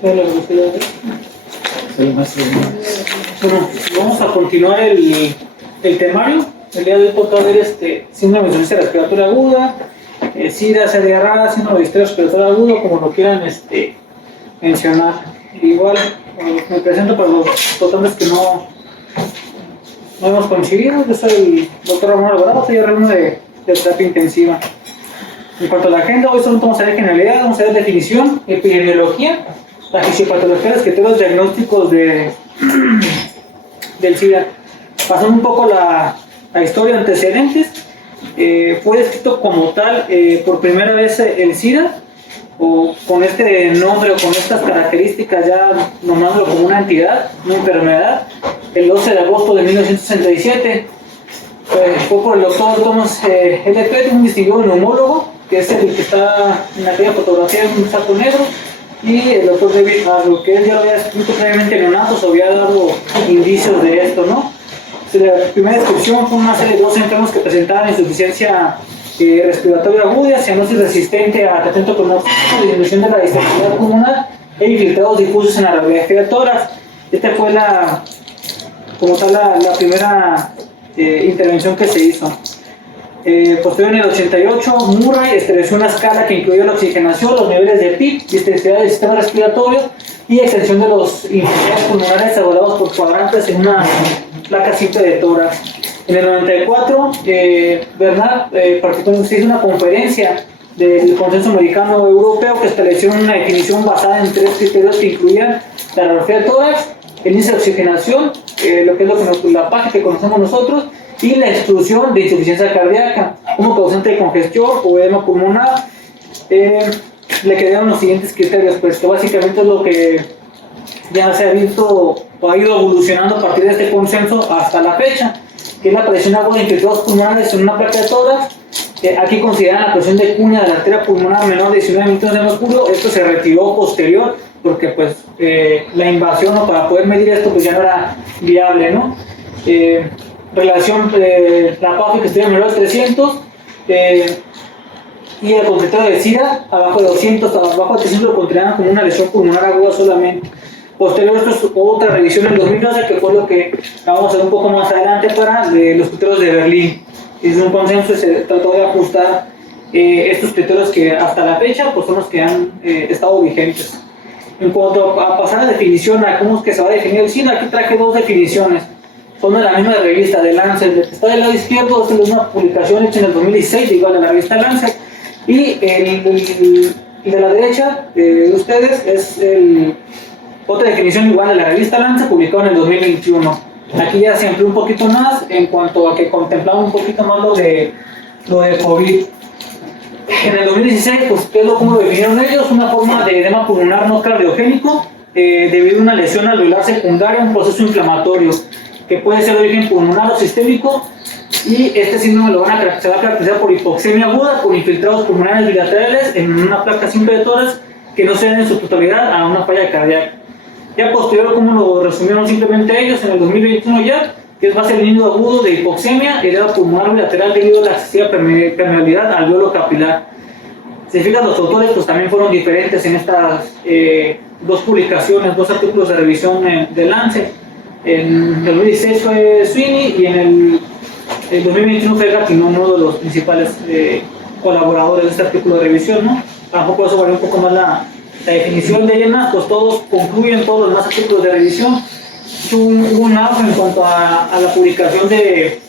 Bueno, vamos a continuar el temario. El día de hoy toca ver síndrome de insuficiencia respiratoria aguda, SIDA, SIDA rara, síndrome de distrés respiratorio agudo, como lo quieran mencionar. Igual me presento para los votantes que no hemos coincidido. Yo soy el doctor Ramón Alvarado, soy alumno de terapia intensiva. En cuanto a la agenda, hoy solo vamos a ver generalidad, vamos a ver definición, epidemiología, la fisiopatología, los criterios diagnósticos del SIDA. Pasando un poco la historia, antecedentes, fue descrito como tal por primera vez el SIDA, o con este nombre o con estas características, ya nombrándolo como una entidad, una enfermedad, el 12 de agosto de 1967. Fue por el doctor Thomas L. Petty, un distinguido neumólogo, que es el que está en aquella fotografía en un saco negro, y el doctor David Harlow, que él ya lo había escrito previamente en neonatos o había dado indicios de esto, ¿no? La primera descripción fue una serie de 12 enfermos que presentaban insuficiencia respiratoria aguda, cianosis resistente a tratamiento con oxígeno, disminución de la distensión pulmonar e infiltrados difusos en la radiografía de tórax. Esta fue la primera intervención que se hizo. Posterior, en el 88, Murray estableció una escala que incluyó la oxigenación, los niveles de PIB, distensidad del sistema respiratorio y extensión de los infiltrados pulmonares evaluados por cuadrantes en una placa simple de tórax. En el 94, Bernard se hizo una conferencia del Consenso Americano Europeo que estableció una definición basada en 3 criterios que incluían la radiografía de tórax, el índice de oxigenación, lo que es la PAG que conocemos nosotros, y la exclusión de insuficiencia cardíaca como causante de congestión o edema pulmonar. Le quedaron los siguientes criterios, pues que básicamente es lo que ya se ha visto o ha ido evolucionando a partir de este consenso hasta la fecha, que es la presión aguda de infiltrados pulmonares en una placa de tórax. Aquí consideran la presión de cuña de la arteria pulmonar menor de 19 milímetros de mercurio. Esto se retiró posterior porque pues la invasión, o para poder medir esto, pues ya no era viable, ¿no? Relación la PAF que estuviera menor de 300, y el criterio de SIDA abajo de 200, abajo de 300 lo consideraban como una lesión pulmonar aguda solamente. Posterior a esto es otra revisión en 2012, que fue lo que vamos a ver un poco más adelante para los criterios de Berlín. Es un consenso y se trató de ajustar estos criterios que hasta la fecha pues son los que han estado vigentes. En cuanto a pasar a definición, a cómo es que se va a definir el SIDA, aquí traje 2 definiciones. Son de la misma revista de Lancet. El que está del lado izquierdo es una publicación hecha en el 2016, igual de la revista Lancet. Y el de la derecha de ustedes es otra definición igual de la revista Lancet, publicada en el 2021. Aquí ya se amplió un poquito más en cuanto a que contemplaba un poquito más lo de COVID. En el 2016, pues, ¿cómo lo definieron ellos? Una forma de edema pulmonar no cardiogénico debido a una lesión alveolar secundaria, un proceso inflamatorio que puede ser de origen pulmonar o sistémico, y este síndrome se va a caracterizar por hipoxemia aguda, por infiltrados pulmonares bilaterales en una placa simple de tórax que no se den en su totalidad a una falla cardíaca. Ya posterior, como lo resumieron simplemente ellos en el 2021 ya, que va a ser el niño agudo de hipoxemia, edema pulmonar bilateral debido a la excesiva permeabilidad alveolo capilar. Si fijan, los autores pues también fueron diferentes en estas 2 publicaciones, 2 artículos de revisión de Lancet. En el 2016 fue Sweeney y en el 2021 fue Gatineau, uno de los principales colaboradores de este artículo de revisión, ¿no? Tampoco eso varía un poco más la definición de ellas, pues todos concluyen, todos los demás artículos de revisión. Hubo un auge en cuanto a la publicación de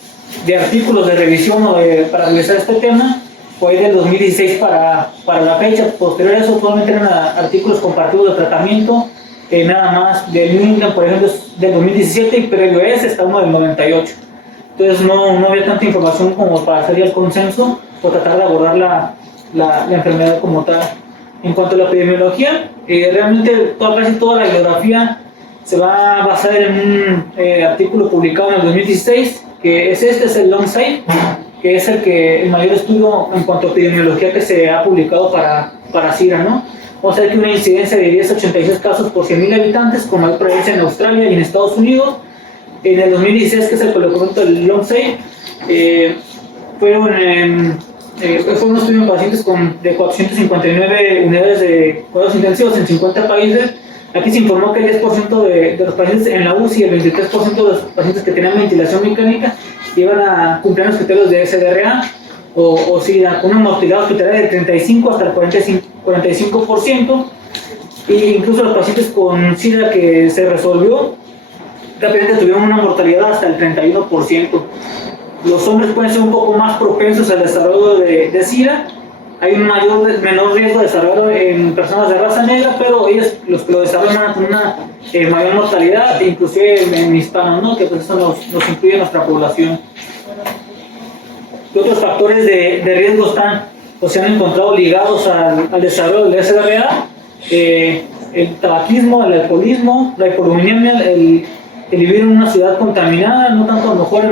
artículos de revisión para revisar este tema. Fue del 2016 para la fecha. Posterior a eso solamente eran artículos comparativos de tratamiento, nada más. Del New England, por ejemplo, es del 2017, y previo a ese está uno del 98. Entonces no había tanta información como para hacer ya el consenso o tratar de abordar la enfermedad como tal. En cuanto a la epidemiología, realmente casi toda la bibliografía se va a basar en un artículo publicado en el 2016, que es el Longside, que es el mayor estudio en cuanto a epidemiología que se ha publicado para SIDA, ¿no? Vamos a ver que una incidencia de 10 a 86 casos por 100.000 habitantes, con mayor prevalencia en Australia y en Estados Unidos. En el 2016, que es el que lo comento, el Longside, fue un estudio en pacientes de 459 unidades de cuidados intensivos en 50 países, Aquí se informó que el 10% de los pacientes en la UCI y el 23% de los pacientes que tenían ventilación mecánica iban a cumplir los criterios de SDRA o SIDA, con una mortalidad hospitalaria del 35 hasta el 45%, e incluso los pacientes con SIDA que se resolvió rápidamente tuvieron una mortalidad hasta el 31%. Los hombres pueden ser un poco más propensos al desarrollo de SIDA. Hay un menor riesgo de desarrollo en personas de raza negra, pero ellos, los que lo desarrollan, con una mayor mortalidad, inclusive en hispanos, ¿no? Que pues eso nos incluye en nuestra población. ¿Qué otros factores de riesgo están o se han encontrado ligados al desarrollo del SDRA? El tabaquismo, el alcoholismo, la hipoluminemia, el vivir en una ciudad contaminada, no tanto a lo mejor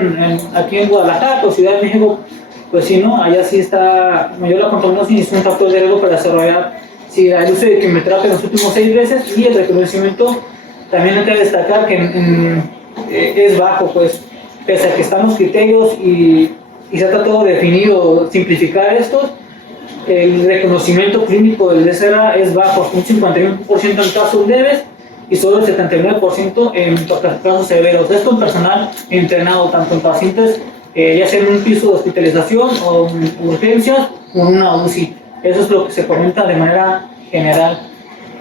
aquí en Guadalajara o Ciudad de México, pues sí, ¿no? Allá sí está mayor la contaminación y es un factor de riesgo para desarrollar el uso de quimioterapia en los últimos 6 meses, y el reconocimiento también hay que destacar que es bajo, pues, pese a que están los criterios y se ha tratado de definir o simplificar estos, el reconocimiento clínico del SDRA es bajo, un 51% en casos leves y solo el 79% en casos severos. Esto en personal entrenado, tanto en pacientes ya sea en un piso de hospitalización o en urgencias o en una UCI. Eso es lo que se comenta de manera general.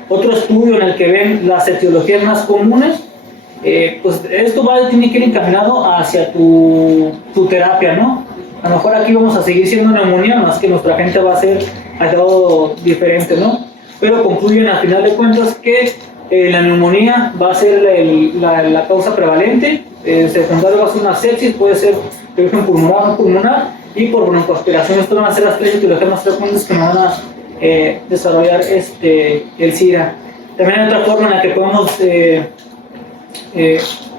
Otro estudio en el que ven las etiologías más comunes, pues esto tiene que ir encaminado hacia tu terapia, ¿no? A lo mejor aquí vamos a seguir siendo neumonía, más que nuestra gente va a ser algo diferente, ¿no? Pero concluyen al final de cuentas que la neumonía va a ser la causa prevalente, secundario va a ser una sepsis, puede ser de origen pulmonar y por broncoaspiración. Estas van a ser las 3 etiologías más frecuentes que nos van a desarrollar el SIDA. También hay otra forma en la que podemos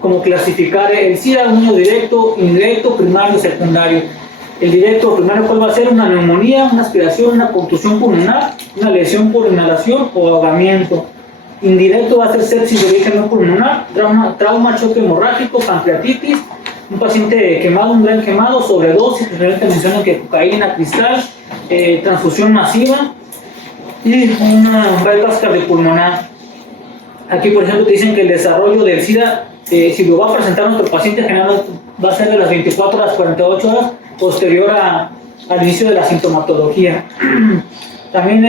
como clasificar el SIDA: uno directo, indirecto, primario, secundario. El directo primario, ¿cuál va a ser? Una neumonía, una aspiración, una contusión pulmonar, una lesión por inhalación o ahogamiento. Indirecto va a ser sepsis de origen no pulmonar, trauma, choque hemorrágico, pancreatitis, un paciente quemado, un gran quemado, sobredosis, realmente mencionan que cocaína, cristal, transfusión masiva y una bypass cardiopulmonar. Aquí, por ejemplo, te dicen que el desarrollo del SIDA, si lo va a presentar nuestro paciente, generalmente va a ser de las 24 a las 48 horas posterior al inicio de la sintomatología. También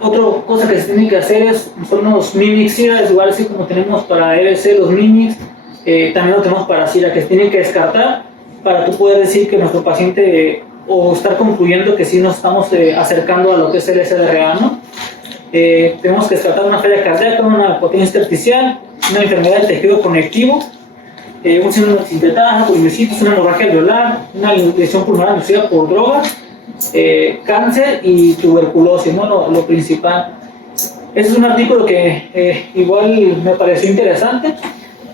otra cosa que se tiene que hacer son los mimics SIDA, igual así como tenemos para EBC los mimics, también lo tenemos para SIDA, que se tienen que descartar para tú poder decir que nuestro paciente o estar concluyendo que sí nos estamos acercando a lo que es el SDRA, ¿no? Tenemos que descartar una falla cardíaca, una hipotensión artificial, una enfermedad del tejido conectivo, un síndrome de sintetasa, polimiositis, una hemorragia alveolar, una lesión pulmonar inducida por drogas, cáncer y tuberculosis, ¿no? Lo principal. Ese es un artículo que igual me pareció interesante.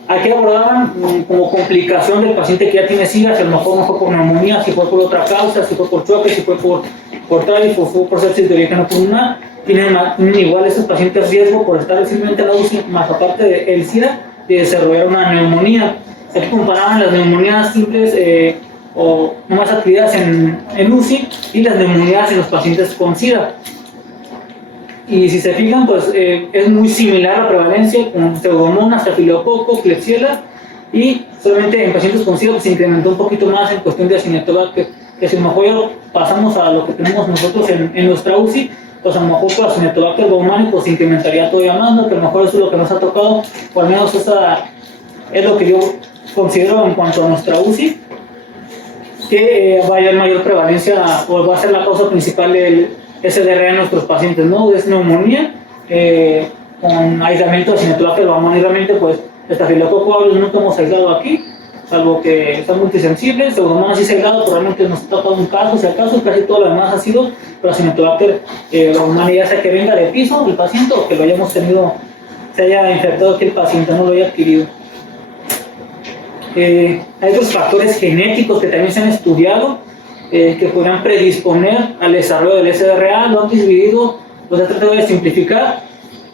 Aquí abordaban como complicación del paciente que ya tiene SIDA, si a lo mejor no fue por neumonía, si fue por otra causa, si fue por choque, si fue por trágico, fue por sepsis de origen pulmonar. Tienen igual esos pacientes riesgo por estar simplemente en la UCI, más aparte del SIDA, de desarrollar una neumonía. Aquí comparaban las neumonías simples o no más adquiridas en UCI y las neumonías en los pacientes con SIDA. Y si se fijan, pues es muy similar la prevalencia con pseudomonas, estafilococo, klebsiella, y solamente en pacientes con SIDA pues, se incrementó un poquito más en cuestión de Acinetobacter, que si a lo mejor pasamos a lo que tenemos nosotros en nuestra UCI, pues a lo mejor con Acinetobacter baumannii pues se incrementaría todavía más, ¿no? Que a lo mejor eso es lo que nos ha tocado, o al menos esa es lo que yo considero en cuanto a nuestra UCI, que va a haber mayor prevalencia o va a ser la causa principal del SDRA en nuestros pacientes, ¿no? Es neumonía con aislamiento de Acinetobacter baumannii. Realmente pues estafilococo aureus nunca hemos aislado aquí, salvo que está multisensible. Pseudomonas sí se ha aislado, pero realmente nos ha tocado un caso, si acaso, casi todo lo demás ha sido pero Acinetobacter baumannii, ya sea que venga de piso el paciente o que lo hayamos tenido, se haya infectado aquí el paciente, no lo haya adquirido. Hay otros factores genéticos que también se han estudiado que podrían predisponer al desarrollo del SDRA. Lo han dividido, los he tratado de simplificar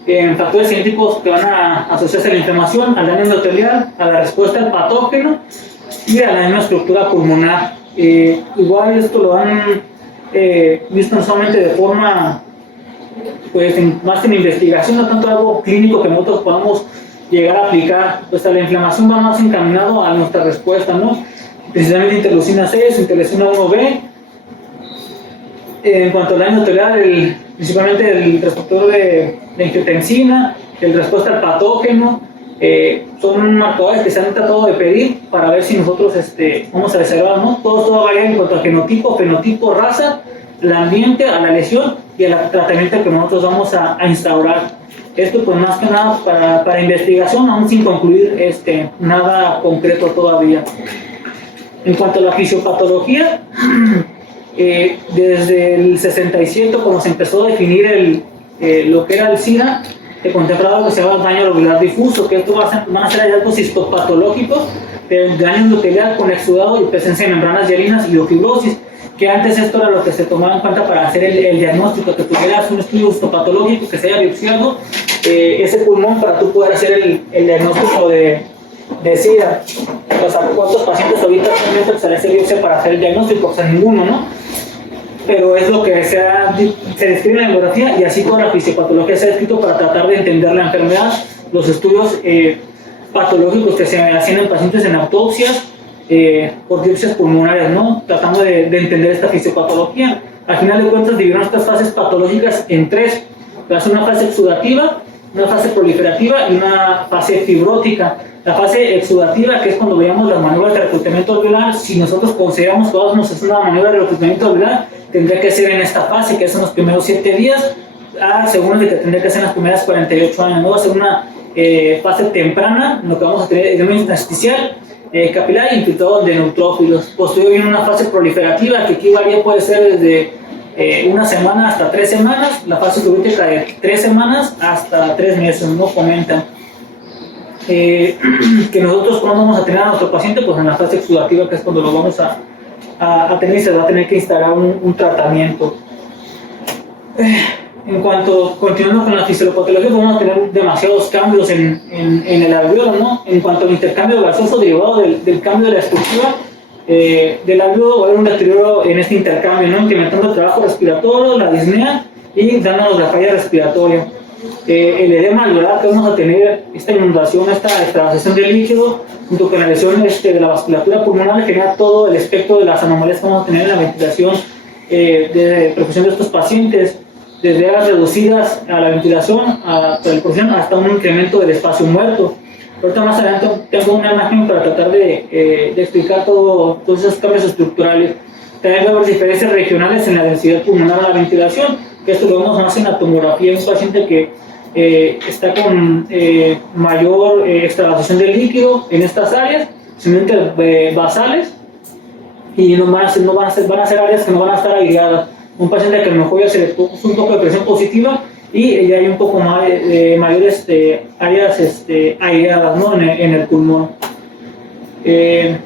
en factores genéticos que van a asociarse a la inflamación, al daño endotelial, a la respuesta al patógeno y a la misma estructura pulmonar. Igual esto lo han visto no solamente de forma pues más en investigación, no tanto algo clínico que nosotros podamos llegar a aplicar. Pues la inflamación va más encaminado a nuestra respuesta, ¿no? Precisamente interleucina 6, interleucina 1B. En cuanto al daño arterial, principalmente el receptor de angiotensina, el respuesta al patógeno, son marcadores que se han tratado de pedir para ver si nosotros vamos a desarrollar, ¿no? Todo va a variar en cuanto a genotipo, fenotipo, raza, el ambiente, a la lesión y al tratamiento que nosotros vamos a instaurar. Esto pues más que nada para investigación, aún sin concluir nada concreto todavía. En cuanto a la fisiopatología, desde el 67, cuando se empezó a definir lo que era el SIDA, se contemplaba lo que se llama daño lobular difuso, que esto van a ser hallazgos histopatológicos de daño endotelial con exudado y presencia de membranas hialinas y o fibrosis, que antes esto era lo que se tomaba en cuenta para hacer el diagnóstico, que tuvieras un estudio histopatológico, que se haya biopsiado ese pulmón para tú poder hacer el diagnóstico de SIDA. O sea, ¿cuántos pacientes ahorita actualmente se les hace biopsia para hacer el diagnóstico? O sea, ninguno, ¿no? Pero es lo que se describe en la bibliografía, y así toda la fisiopatología se ha escrito para tratar de entender la enfermedad. Los estudios patológicos que se hacían en pacientes en autopsias por biopsias pulmonares, ¿no? Tratando de entender esta fisiopatología. Al final de cuentas dividieron estas fases patológicas en tres: una fase exudativa, una fase proliferativa y una fase fibrótica. La fase exudativa, que es cuando veíamos las maniobras de reclutamiento alveolar, si nosotros consideramos que vamos a hacer una maniobra de reclutamiento alveolar, tendría que ser en esta fase, que es en los primeros 7 días, según de que tendría que ser en las primeras 48 años. No va a ser una fase temprana, en lo que vamos a tener edema intersticial, capilar e infiltrado de neutrófilos. Posterior viene una fase proliferativa, que aquí varía, puede ser desde una semana hasta 3 semanas, la fase fibrótica de 3 semanas hasta 3 meses, no comentan. Que nosotros cuando vamos a tener a nuestro paciente, pues en la fase exudativa, que es cuando lo vamos a tener, y se va a tener que instalar un tratamiento. En cuanto, continuando con la fisiopatología, vamos a tener demasiados cambios en el alveolo, ¿no? En cuanto al intercambio gaseoso derivado del cambio de la estructura del alveolo, va a haber un deterioro en este intercambio, ¿no? Incrementando el trabajo respiratorio, la disnea y dándonos la falla respiratoria. El edema alveolar, que vamos a tener esta inundación, esta extravasación de líquido, junto con la lesión de la vasculatura pulmonar, genera todo el espectro de las anomalías que vamos a tener en la ventilación de perfusión de estos pacientes, desde áreas reducidas a la ventilación, a la perfusión, hasta un incremento del espacio muerto. Ahorita más adelante tengo una imagen para tratar de explicar todos esos cambios estructurales. También va a haber diferencias regionales en la densidad pulmonar a la ventilación, que esto lo vemos más en la tomografía. Un paciente que está con mayor extravasación del líquido en estas áreas, simplemente basales, y van a ser áreas que no van a estar aireadas. Un paciente que a lo mejor ya se le puso un poco de presión positiva y ya hay un poco más mayores áreas aireadas, ¿no? en el pulmón. En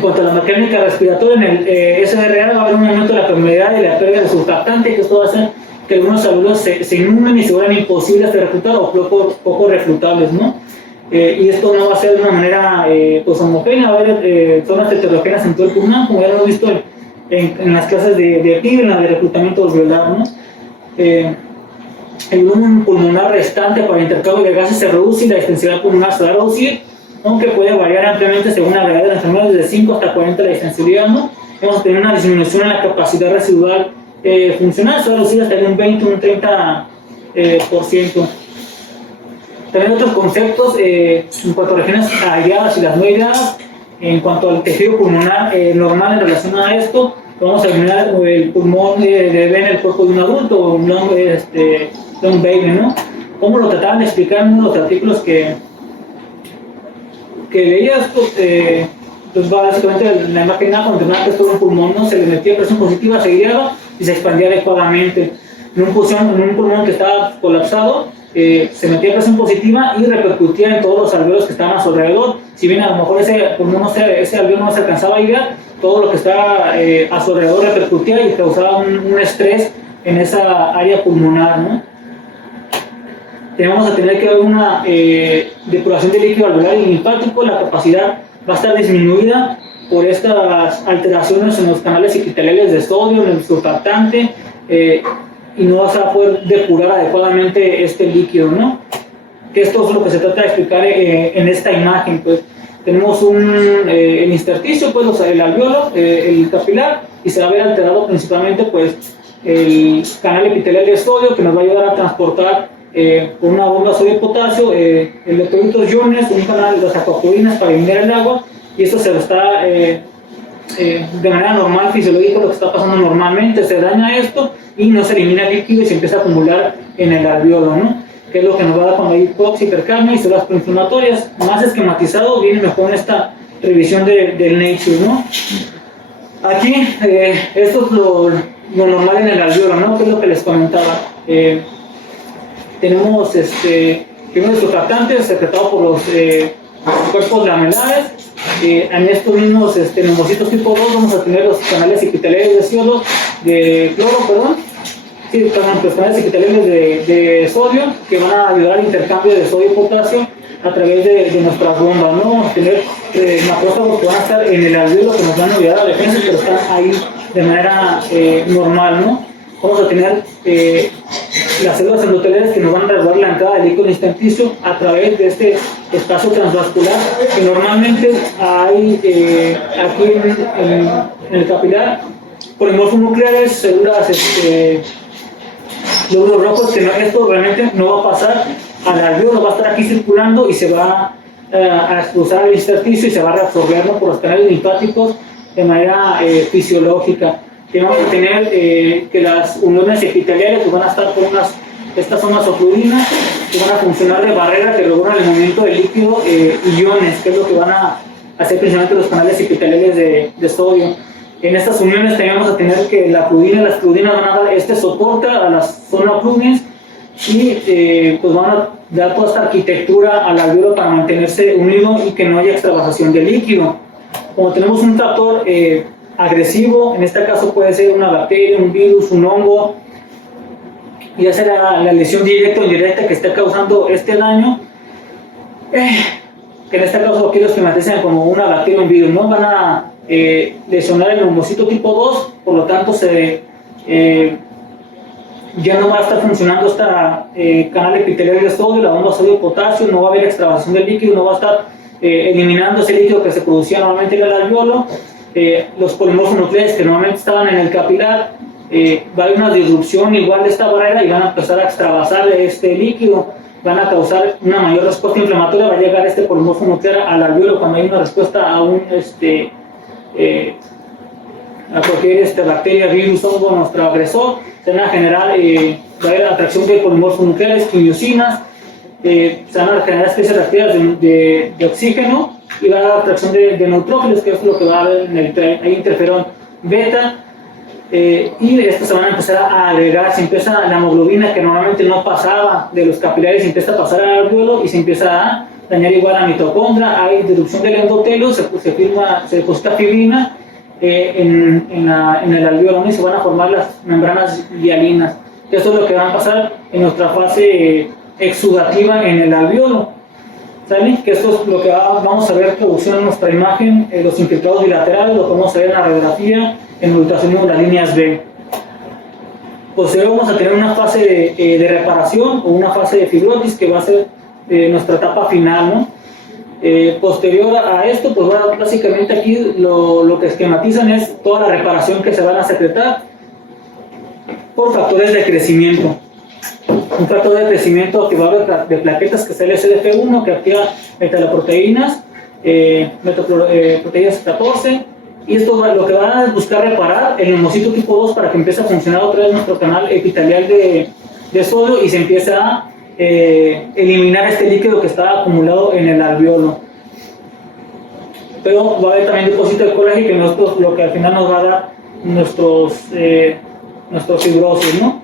cuanto a la mecánica respiratoria, en el SRA va a haber un aumento de la permeabilidad y la pérdida de surfactante, que esto va a hacer que algunos alveolos se inunden y se vuelvan imposibles de reclutar o poco reclutables, ¿no? Y esto no va a ser de una manera pues homogénea, va a haber zonas heterogéneas en todo el pulmón, como ya lo hemos visto en las clases de PIB, en la de reclutamiento alveolar, ¿no? El volumen pulmonar restante para el intercambio de gases se reduce y la extensividad pulmonar se va a reducir, aunque puede variar ampliamente según la gravedad de la enfermedad, desde 5 hasta 40 la extensibilidad, ¿no? Vamos a tener una disminución en la capacidad residual funcional, se va a reducir hasta un 20 o un 30%. También otros conceptos en cuanto a regiones aireadas y las no aireadas. En cuanto al tejido pulmonar normal en relación a esto, vamos a eliminar el pulmón de bebé en el cuerpo de un adulto, o un long baby, ¿no? Como lo trataban de explicar en uno de los artículos que veías, pues básicamente la imagen contemplaba que esto era un pulmón, ¿no? Se le metía presión positiva, se aireaba y se expandía adecuadamente. En un pulmón que estaba colapsado, se metía presión positiva y repercutía en todos los alveolos que estaban a su alrededor. Si bien a lo mejor ese alveolo no se alcanzaba a airear, todo lo que estaba a su alrededor repercutía y causaba un estrés en esa área pulmonar, ¿no? Vamos a tener que haber una depuración de líquido alveolar y linfático. La capacidad va a estar disminuida por estas alteraciones en los canales epiteliales de sodio, en el surfactante, y no vas a poder depurar adecuadamente este líquido, ¿no? Que esto es lo que se trata de explicar en esta imagen. Pues tenemos el intersticio, pues el alveolo, el capilar, y se va a ver alterado principalmente pues el canal epitelial de sodio, que nos va a ayudar a transportar con una bomba sodio-potasio electrolitos iones, un canal de las acuaporin para eliminar el agua, y esto se está de manera normal, fisiológica, lo que está pasando normalmente. Se daña esto y no se elimina el líquido y se empieza a acumular en el alveolo, ¿no? Que es lo que nos va a dar cuando hay hipoxia, hipercamia y células proinflamatorias. Más esquematizado viene mejor en esta revisión del Nature, ¿no? Aquí, esto es lo normal en el alveolo, ¿no? Que es lo que les comentaba. Tenemos primero surfactantes secretados por los cuerpos lamelares. En estos mismos neumocitos tipo 2 vamos a tener los canales epiteliales de sodio, de cloro, perdón. Sí, perdón, los canales epiteliales de sodio, que van a ayudar al intercambio de sodio y potasio a través de nuestras bombas, ¿no? Vamos a tener macrófagos que van a estar en el alveolo, que nos van a ayudar a la defensa, pero están ahí de manera normal, ¿no? Vamos a tener las células endoteliales que nos van a regular la entrada del líquido intersticio a través de este espacio transvascular, que normalmente hay aquí en el capilar polimorfos nucleares, células glóbulos rojos, que esto realmente no va a pasar al alveolo, va a estar aquí circulando y se va a expulsar al intersticio y se va a reabsorber, ¿no?, por los canales linfáticos de manera fisiológica. Tenemos que tener que las uniones epiteliales pues, van a estar por estas son las ocludinas, que van a funcionar de barrera, que regulan el movimiento del líquido y iones, que es lo que van a hacer principalmente los canales epiteliales de sodio. En estas uniones tenemos a tener que las ocludinas van a dar soporte a las zona ocludinas y pues van a dar toda esta arquitectura al alveolo para mantenerse unido y que no haya extravasación de líquido. Como tenemos un factor agresivo, en este caso puede ser una bacteria, un virus, un hongo, ya sea la lesión directa o indirecta que esté causando este daño, que en este caso aquellos que mantienen como una bacteria o un virus, ¿no?, van a lesionar el neumocito tipo 2, por lo tanto ya no va a estar funcionando este canal epitelial de sodio, la bomba sodio-potasio, no va a haber extravasación del líquido, no va a estar eliminando ese líquido que se producía normalmente en el alveolo. Los polimorfos nucleares que normalmente estaban en el capilar, va a haber una disrupción igual de esta barrera y van a empezar a extravasar este líquido, van a causar una mayor respuesta inflamatoria, va a llegar este polimorfo nuclear al alveolo cuando hay una respuesta a a cualquier bacteria, virus, hongo, nuestro agresor. Se van a generar, va a haber atracción de polimorfos nucleares, quimiosinas, se van a generar especies reactivas de oxígeno y va a haber atracción de neutrófilos, que es lo que va a haber hay interferón beta, y estos se van a empezar a agregar. Se empieza la hemoglobina, que normalmente no pasaba de los capilares, se empieza a pasar al alveolo y se empieza a dañar igual la mitocondria, hay disrupción del endotelio, se deposita fibrina en el alveolo y se van a formar las membranas hialinas. Esto es lo que va a pasar en nuestra fase exudativa en el alveolo. ¿Sale? Que esto es lo que vamos a ver producción en nuestra imagen, los infiltrados bilaterales, lo que vamos a ver en la radiografía, en ultrasonido de las líneas B. Posterior vamos a tener una fase de reparación o una fase de fibrosis que va a ser nuestra etapa final, ¿no? Posterior a esto, pues básicamente aquí lo que esquematizan es toda la reparación que se van a secretar por factores de crecimiento. Un factor de crecimiento activador de plaquetas que es el SDF1, que activa metaloproteínas, proteínas 14, y esto lo que va a buscar reparar el neumocito tipo 2 para que empiece a funcionar otra vez nuestro canal epitelial de sodio y se empiece a eliminar este líquido que está acumulado en el alveolo. Pero va a haber también depósito de colágeno, que nosotros, lo que al final nos va a dar nuestros fibrosis, ¿no?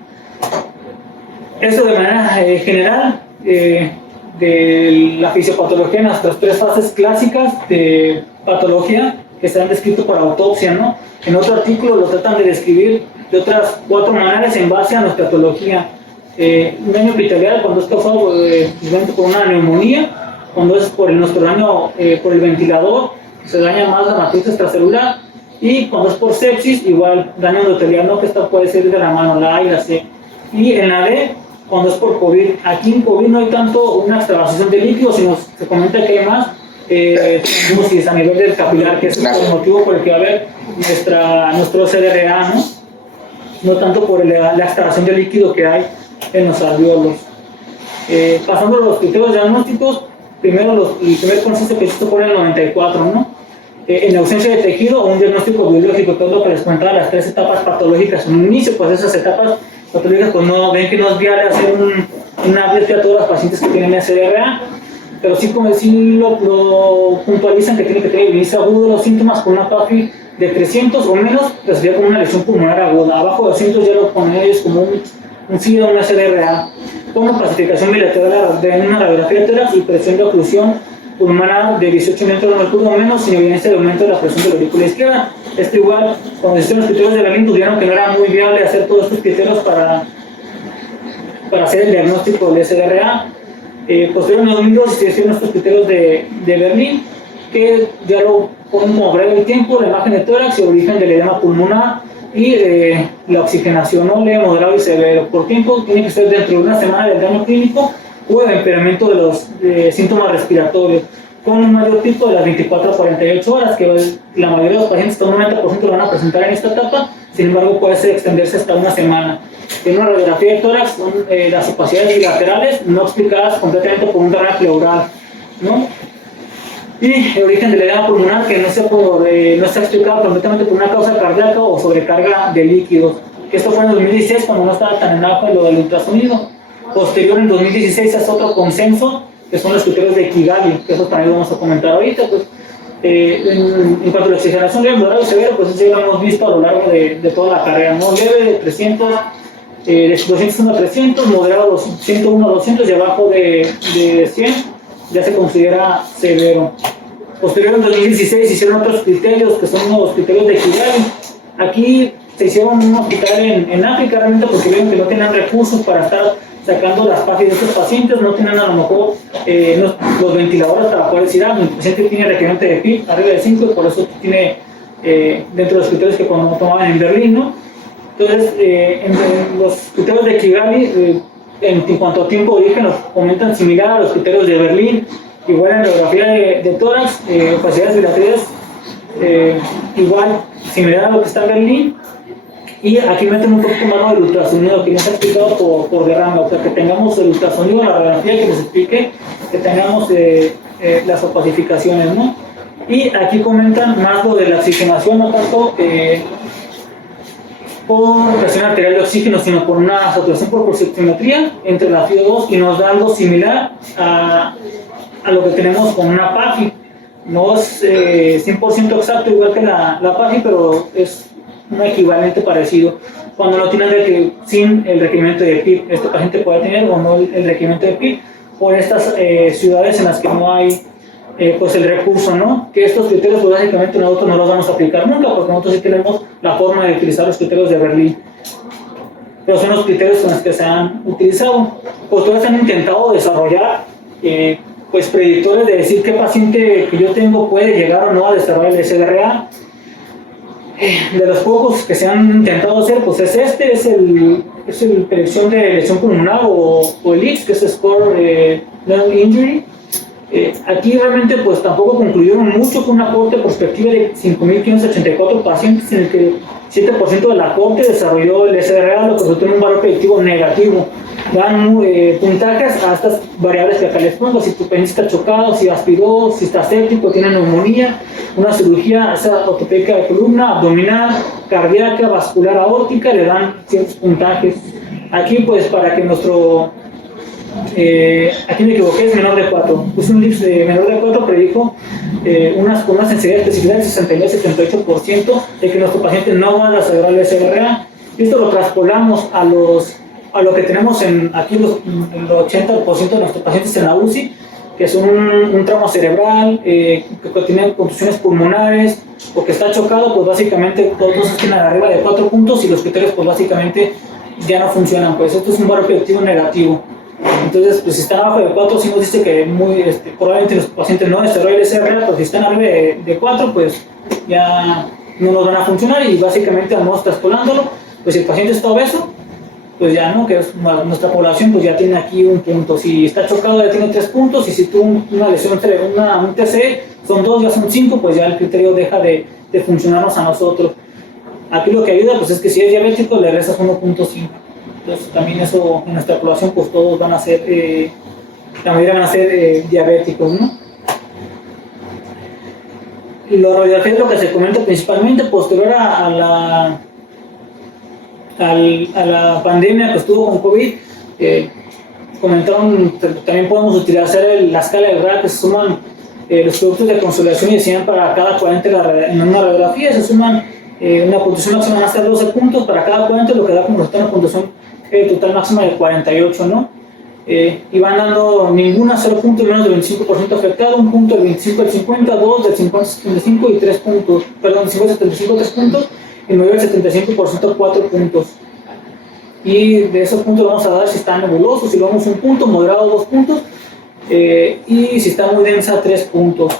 Eso de manera general de la fisiopatología en nuestras tres fases clásicas de patología que se han descrito por autopsia, ¿no? En otro artículo lo tratan de describir de otras 4 maneras en base a nuestra patología. Un daño epitelial cuando es causado por una neumonía, cuando es por nuestro daño por el ventilador, se daña más la matriz extracelular, y cuando es por sepsis, igual daño endotelial, ¿no? Que esta puede ser de la mano, la A y la C. Y en la D, cuando es por COVID. Aquí en COVID no hay tanto una extravasación de líquidos, sino se comenta que hay más trombosis a nivel del capilar, que es el motivo por el que va a haber nuestro CDRA, ¿no? No tanto por la extravasación de líquido que hay en los alveolos. Pasando a los criterios diagnósticos, primero el primer consenso que se pone en el 94, ¿no? En ausencia de tejido o un diagnóstico biológico, todo lo que les comentaba, las 3 etapas patológicas en un inicio, pues esas etapas patológicas pues no ven que no es viable hacer una biopsia a todos los pacientes que tienen SDRA, pero sí, como decir, lo puntualizan que tiene que tener inicio agudo de los síntomas con una PAFI de 300 o menos, que sería como una lesión pulmonar aguda. Abajo de 200 ya lo ponen ellos como un SIDA o una SDRA, con una clasificación bilateral de una radiografía de tórax y presión de oclusión pulmonar de 18 metros de mercurio o menos, sin evidencia de aumento de la presión de la aurícula izquierda. Esto igual, cuando se hicieron los criterios de Berlín, tuvieron que no era muy viable hacer todos estos criterios para hacer el diagnóstico del SDRA. Posterior en 2002 se hicieron estos criterios de Berlín, que ya lo ponen como breve el tiempo, la imagen de tórax y origen del edema pulmonar y la oxigenación, ¿no? Leve, moderado y severo. Por tiempo tiene que ser dentro de una semana del daño clínico o el empeoramiento de los síntomas respiratorios, con un mayor pico de las 24 a 48 horas, que la mayoría de los pacientes, hasta un 90% lo van a presentar en esta etapa, sin embargo puede extenderse hasta una semana. En una radiografía de tórax, las opacidades bilaterales no explicadas completamente por un derrame pleural, ¿no? Y el origen del edema pulmonar, que no está explicado completamente por una causa cardíaca o sobrecarga de líquidos. Esto fue en 2016, cuando no estaba tan en auge lo del ultrasonido. Posterior, en 2016, hace otro consenso, que son los criterios de Kigali, que eso también lo vamos a comentar ahorita. Pues, en cuanto a la oxigenación leve, moderado y severo, pues eso ya lo hemos visto a lo largo de toda la carrera, ¿no? Leve de 300, de 201 a 300, moderado 101 a 200 y abajo de 100 ya se considera severo. Posterior, en 2016, se hicieron otros criterios, que son los criterios de Kigali. Aquí se hicieron un hospital en África, realmente porque vieron que no tenían recursos para estar sacando las páginas de estos pacientes, no tienen a lo mejor los ventiladores para poder decir, mi paciente tiene requerimiento de PIB arriba de 5 y por eso tiene dentro de los criterios que cuando tomaban en Berlín, ¿no? Entonces, en los criterios de Kigali, en cuanto a tiempo de origen, los comentan similar a los criterios de Berlín, igual en radiografía de tórax, opacidades bilaterales, igual similar a lo que está en Berlín. Y aquí meten un poquito más del ultrasonido, que ya está explicado por derrame, o sea, que tengamos el ultrasonido en la radiografía, que les explique, que tengamos las opacificaciones, ¿no? Y aquí comentan más lo de la oxigenación, no tanto por presión arterial de oxígeno, sino por una saturación por pulsiometría entre la FiO2, y nos da algo similar a lo que tenemos con una PAFI. No es 100% exacto igual que la PAFI, pero es un equivalente parecido. Cuando no tienen sin el requerimiento de PIB, este paciente puede tener o no el requerimiento de PIB por estas ciudades en las que no hay pues el recurso, ¿no? Que estos criterios pues, básicamente nosotros no los vamos a aplicar nunca, porque nosotros sí tenemos la forma de utilizar los criterios de Berlín, pero son los criterios con los que se han utilizado. Pues todos han intentado desarrollar pues predictores de decir qué paciente que yo tengo puede llegar o no a desarrollar el SDRA. De los pocos que se han intentado hacer, pues es el predicción de lesión pulmonar o el IX, que es Score Lung Injury. Aquí realmente pues tampoco concluyeron mucho con un aporte prospectivo de 5.584 pacientes, en el que 7% del aporte desarrolló el SDRA, lo que resultó en un valor predictivo negativo. Dan puntajes a estas variables que acá les pongo: si tu paciente está chocado, si aspiró, si está séptico, tiene neumonía, una cirugía ortopédica de columna, abdominal, cardíaca, vascular, aórtica, le dan ciertos puntajes. Aquí pues para que nuestro aquí me equivoqué, es menor de 4. Puse un LIPS de menor de 4, predijo con una sensibilidad específica del 69-78% de que nuestro paciente no va a desarrollar el SDRA. Y esto lo traspolamos a lo que tenemos aquí el 80% de nuestros pacientes en la UCI, que son un trauma cerebral, que tienen contusiones pulmonares o que está chocado, pues básicamente todos tienen arriba de 4 puntos y los criterios pues básicamente ya no funcionan. Pues esto es un valor predictivo negativo. Entonces, pues si están abajo de 4, sí nos dice que probablemente los pacientes no desarrollan el SDRA, pero si están arriba de 4, pues ya no nos van a funcionar, y básicamente vamos traspolándolo. Pues si el paciente está obeso, pues ya no, que es nuestra población, pues ya tiene aquí un punto. Si está chocado ya tiene 3 puntos, y si tuvo una lesión, un TC, son 2, ya son 5, pues ya el criterio deja de funcionarnos a nosotros. Aquí lo que ayuda pues es que si es diabético le restas 1.5. Entonces también eso en nuestra población pues todos van a ser, la mayoría van a ser diabéticos, ¿no? Los radiografías, lo que se comenta principalmente posterior a la pandemia que estuvo con COVID, comentaron, también podemos utilizar la escala de Bragg, que se suman los productos de consolidación y decían para cada cuadrante en una radiografía, se suman una puntuación máxima van a ser 12 puntos para cada cuadrante, lo que da como resultado una puntuación total máxima de 48, ¿no? Y van dando ninguna 0 puntos menos del 25% afectado, 1 punto del 25 al 50, 2 del 50 al 75 y 3 puntos, perdón, 50 al 75 3 puntos, y 9 al 75% 4 puntos. Y de esos puntos vamos a dar si está nebuloso, si lo vamos 1 punto, moderado 2 puntos, y si está muy densa 3 puntos.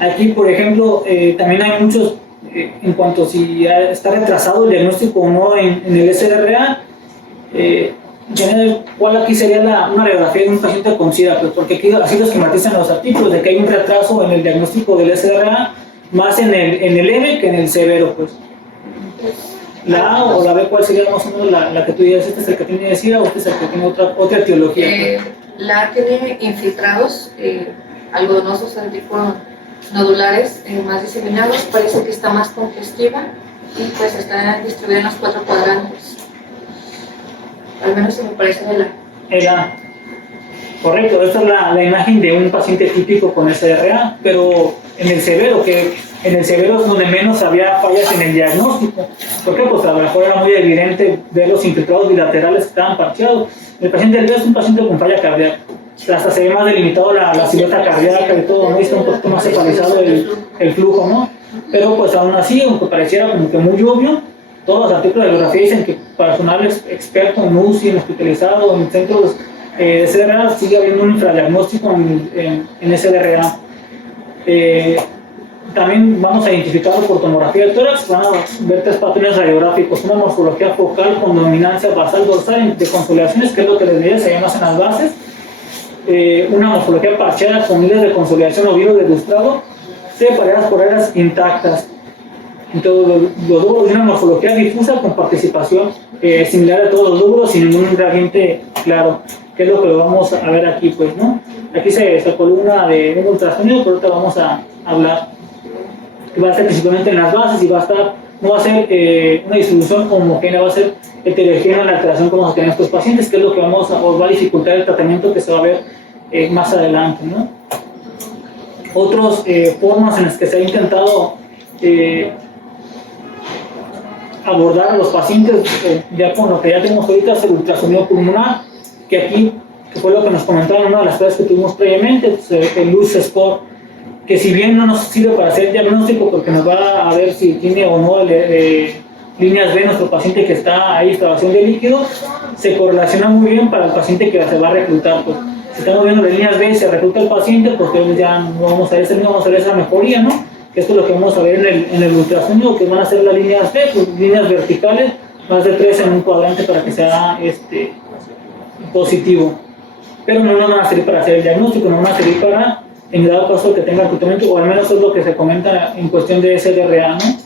Aquí, por ejemplo, también hay muchos, en cuanto a si está retrasado el diagnóstico o no en el SDRA, ¿cuál aquí sería una radiografía de un paciente con SIDA? Pues porque aquí así lo esquematizan los artículos, de que hay un retraso en el diagnóstico del SDRA, más en el leve que en el severo, pues. La A o la B, ¿cuál sería más o menos la que tú dirías? ¿Este es el que tiene SIDA o este es el que tiene otra etiología? La A tiene infiltrados algodonosos de tipo nodulares más diseminados, parece que está más congestiva y pues está distribuida en los 4 cuadrantes. Al menos se me parece el A. Correcto, esta es la imagen de un paciente típico con SDRA, pero en el severo es donde menos había fallas en el diagnóstico. ¿Por qué? Pues a lo mejor era muy evidente ver los infiltrados bilaterales que estaban parcheados. El paciente del B es un paciente con falla cardíaca. Hasta se ve más delimitado la silueta cardíaca y todo, ¿no? Y está un poquito más ecualizado el flujo, ¿no? Pero pues aún así, aunque pareciera como que muy obvio, todos los artículos de radiografía dicen que personal experto en UCI, en hospitalizado, en centros de SDRA, sigue habiendo un infradiagnóstico en SDRA. También vamos a identificarlo por tomografía de tórax, van a ver 3 patrones radiográficos, una morfología focal con dominancia basal dorsal de consolidaciones, que es lo que les decía, se llama en las bases, una morfología parcial con hilos de consolidación o hilos de lustrado, separadas por áreas intactas. Entonces, los lóbulos de una morfología difusa con participación similar a todos los lóbulos sin ningún gradiente claro, que es lo que vamos a ver aquí, pues, ¿no? Aquí se columna de un ultrasonido, por ahorita vamos a hablar, que va a ser principalmente en las bases y no va a ser una distribución homogénea, va a ser heterogénea la alteración que vamos a tener en estos pacientes, que es lo que va a dificultar el tratamiento que se va a ver más adelante, ¿no? Otras formas en las que se ha intentado abordar a los pacientes, ya con lo que ya tenemos ahorita, es el ultrasonido pulmonar, que aquí, que fue lo que nos comentaron en una de las clases que tuvimos previamente, pues, el LUS Score, que si bien no nos sirve para hacer diagnóstico porque nos va a ver si tiene o no líneas B nuestro paciente que está ahí, extravasación de líquido, se correlaciona muy bien para el paciente que se va a reclutar. Pues, si estamos viendo las líneas B y se recluta el paciente, pues ya no vamos a ver esa mejoría, ¿no? Que esto es lo que vamos a ver en el ultrasonido, que van a ser las líneas B, pues, líneas verticales, más de 3 en un cuadrante para que sea positivo. Pero no nos van a servir para hacer el diagnóstico, no van a servir para, en dado caso que tenga reclutamiento, o al menos es lo que se comenta en cuestión de SDRA, ¿no?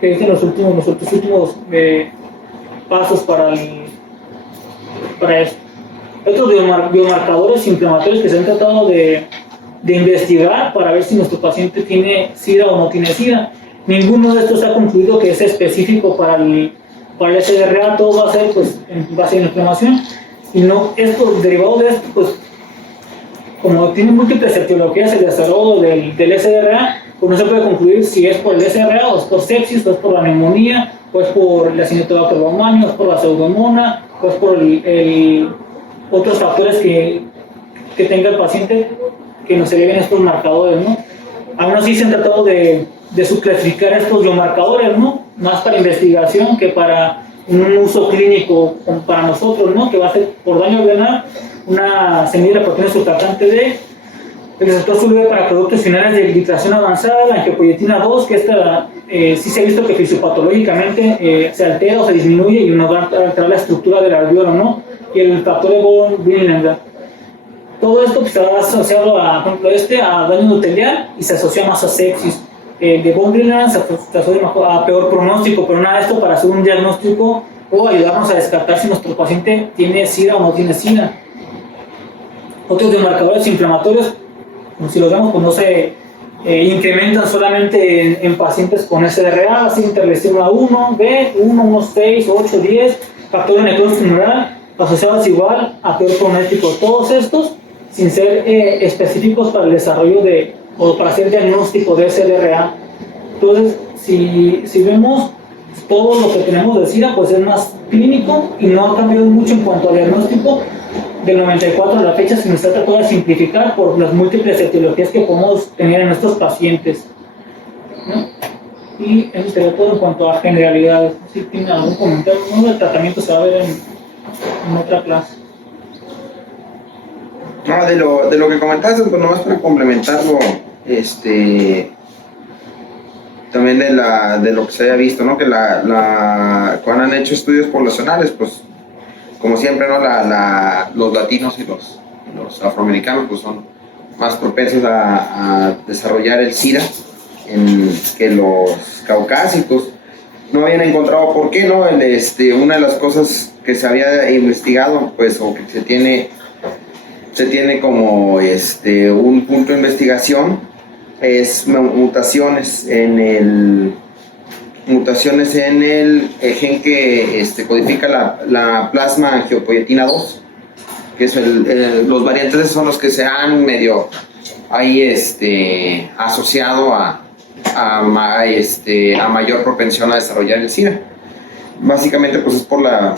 Que dicen los últimos pasos para esto. Otros biomarcadores inflamatorios que se han tratado de investigar para ver si nuestro paciente tiene SIDA o no tiene SIDA. Ninguno de estos ha concluido que es específico para el SDRA, todo va a ser pues, en base a la inflamación. Y no, derivado de esto, pues, como tiene múltiples etiologías el desarrollo del SDRA, pues no se puede concluir si es por el SDRA o es por sepsis, o es por la neumonía, o es por la Acinetobacter baumannii, o es por la pseudomonas, o es por otros factores que tenga el paciente que no se deben estos marcadores, ¿no? Aún así se han tratado de subclasificar estos biomarcadores, ¿no? Más para investigación que para un uso clínico para nosotros, ¿no? Que va a ser por daño renal una semilla de proteína surfactante D, El receptor soluble para productos finales de filtración avanzada, la angiopoyetina 2, que esta sí se ha visto que fisiopatológicamente se altera o se disminuye y nos va a alterar la estructura del alveolo, ¿no? Y el factor de von Willebrand. Todo esto pues, está asociado a, por ejemplo, a daño endotelial y se asocia más a sepsis. De von Willebrand se asocia a peor pronóstico, pero nada de esto para hacer un diagnóstico o ayudarnos a descartar si nuestro paciente tiene SIDA o no tiene SIDA. Otros de marcadores inflamatorios, si los vemos, pues no se incrementan solamente en pacientes con SDRA, así interleucina 1, B, 1, 1, 6, 8, 10, factor de necrosis tumoral, asociados igual a peor pronóstico. Todos estos, sin ser específicos para el desarrollo o para hacer diagnóstico de SDRA. Entonces, si vemos todo lo que tenemos de SIDA, pues es más clínico y no ha cambiado mucho en cuanto al diagnóstico. Del 94 a la fecha se nos está tratando de simplificar por las múltiples etiologías que podemos tener en estos pacientes, ¿no? Y eso sería todo en cuanto a generalidades. Si tienen algún comentario, el tratamiento se va a ver en otra clase. No, de lo que comentaste, pues nomás para complementarlo, también de lo que se haya visto, ¿no? Que cuando han hecho estudios poblacionales, pues como siempre, ¿no? Los latinos y los afroamericanos pues son más propensos a desarrollar el SIDA que los caucásicos. No habían encontrado por qué, ¿no? Una de las cosas que se había investigado, pues, o que se tiene como un punto de investigación, es mutaciones en el gen que codifica la plasma angiopoyetina 2, que es los variantes esos son los que se han medio ahí asociado a mayor propensión a desarrollar el SIDA. Básicamente pues es por la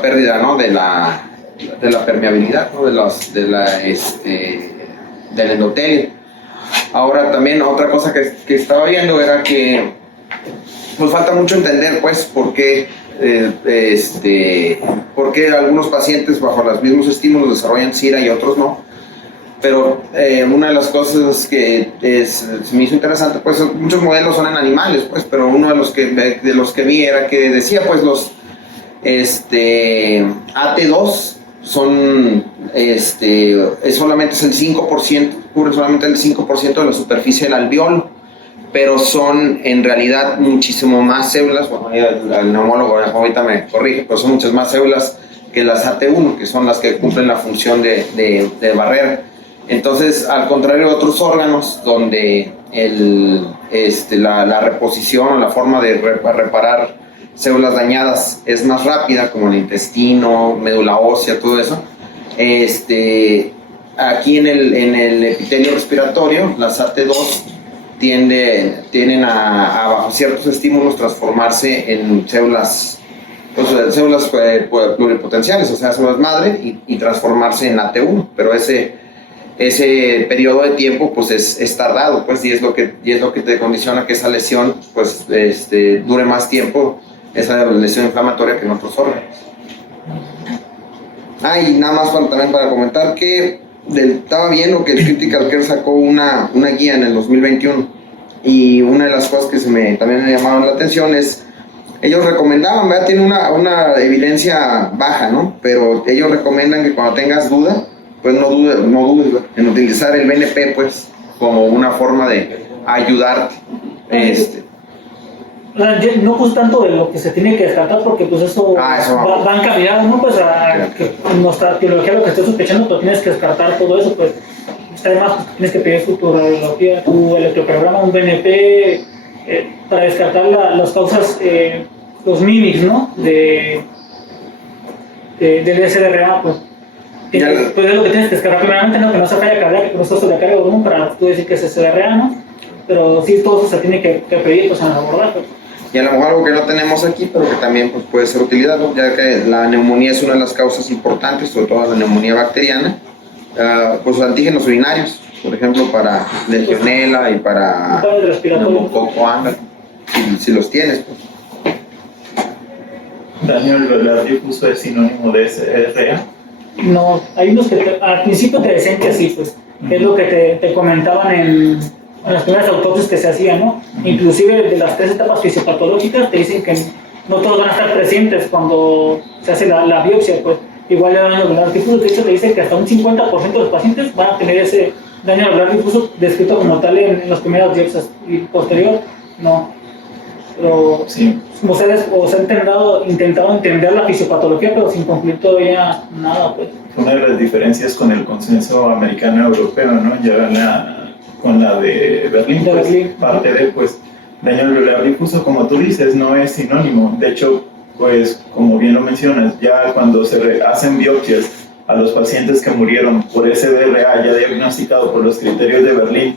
pérdida, ¿no? de la permeabilidad, ¿no? del endotelio. Ahora también otra cosa que estaba viendo era que nos falta mucho entender, pues, por qué algunos pacientes bajo los mismos estímulos desarrollan SIDA y otros no. Pero una de las cosas que se me hizo interesante, pues, muchos modelos son en animales, pues, pero uno de los que vi era que decía, pues, los AT2 son, solamente es el 5%, cubre solamente el 5% de la superficie del alveolo, pero son en realidad muchísimo más células, bueno, el neumólogo ahorita me corrige, pero son muchas más células que las AT1, que son las que cumplen la función de barrera. Entonces, al contrario de otros órganos, donde la reposición, la forma de reparar células dañadas es más rápida, como el intestino, médula ósea, todo eso, aquí en el epitelio respiratorio, las AT2 tienden bajo ciertos estímulos transformarse en células pluripotenciales, o sea, células madre, y transformarse en AT1, pero ese periodo de tiempo pues es tardado, pues, y es lo que te condiciona que esa lesión pues dure más tiempo, esa lesión inflamatoria, que en otros órganos. Y nada más también para comentar que estaba viendo que el Critical Care sacó una guía en el 2021, y una de las cosas que también me llamaron la atención es, ellos recomendaban, ¿verdad? Tiene una evidencia baja, ¿no? Pero ellos recomiendan que cuando tengas duda, pues no dudes en utilizar el BNP, pues, como una forma de ayudarte. No pues tanto de lo que se tiene que descartar, porque pues eso va encaminado, ¿no? Pues nuestra teología, lo que estoy sospechando, pero tienes que descartar todo eso, pues además pues, tienes que pedir tu radiología, tu electrocardiograma, un BNP, para descartar las causas, los mimics, ¿no? Del SDRA, pues. Pues es lo que tienes que descartar primeramente, ¿no? Que no sea falla cardíaca, que no sea sobrecarga de volumen, para tú decir que es SDRA, ¿no? Pero sí, todo eso se tiene que pedir, pues, en el abordaje. Y a lo mejor algo que no tenemos aquí, pero que también pues, puede ser utilidad, ¿no? Ya que la neumonía es una de las causas importantes, sobre todo la neumonía bacteriana, pues los antígenos urinarios, por ejemplo, para legionela y para neumococo ámbar, si los tienes, pues. Daniel, ¿el difuso es sinónimo de SDRA? No, hay unos que al principio te decían que sí, pues, Es lo que te comentaban en las primeras autopsias que se hacían, ¿no? Inclusive de las 3 etapas fisiopatológicas te dicen que no todos van a estar presentes cuando se hace la biopsia, pues igual el daño alveolar difuso, de hecho te dice que hasta un 50% de los pacientes van a tener ese daño alveolar difuso descrito como tal en las primeras biopsias y posterior, no. Pero Sí. ustedes se han intentado entender la fisiopatología, pero sin concluir todavía nada, pues. Una de las diferencias con el consenso americano-europeo, ¿no? Ya con la de Berlín, De pues, Berlín. parte de, pues, daño alveolar difuso, como tú dices, no es sinónimo. De hecho, pues, como bien lo mencionas, ya cuando se hacen biopsias a los pacientes que murieron por SDRA, ya diagnosticado por los criterios de Berlín,